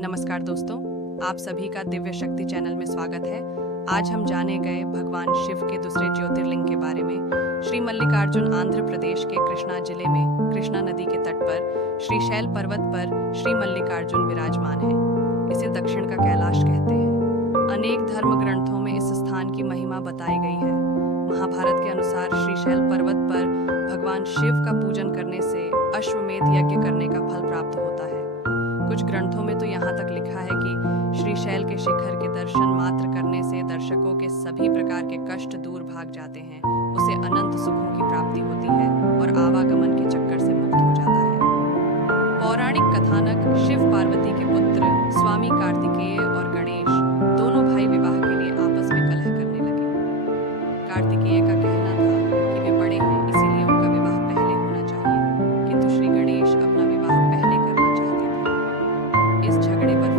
नमस्कार दोस्तों, आप सभी का दिव्य शक्ति चैनल में स्वागत है। आज हम जाने गए भगवान शिव के दूसरे ज्योतिर्लिंग के बारे में। श्री मल्लिकार्जुन आंध्र प्रदेश के कृष्णा जिले में कृष्णा नदी के तट पर श्रीशैल पर्वत पर श्री मल्लिकार्जुन विराजमान है। इसे दक्षिण का कैलाश कहते हैं। अनेक धर्म ग्रंथों में इस स्थान की महिमा बताई गई है। महाभारत के अनुसार श्रीशैल पर्वत पर भगवान शिव का पूजन करने से अश्वमेध यज्ञ करने का फल प्राप्त होता है। कुछ ग्रंथों में तो यहाँ तक लिखा है कि श्रीशैल के शिखर के दर्शन मात्र करने से दर्शकों के सभी प्रकार के कष्ट दूर भाग जाते हैं, उसे अनंत सुखों की प्राप्ति होती है और आवागमन के चक्कर से मुक्त हो जाता है। पौराणिक कथानक शिव पार्वती के पुत्र स्वामी कार्तिकेय और गणेश दोनों भाई विवाह के लिए आपस में कलह करने लगे। कार्तिकेय का कहना था कि वे बड़े हैं, इसीलिए उनका विवाह पहले होना चाहिए, किंतु श्री गणेश अपना विवाह पहले करना चाहते थे। इस झगड़े पर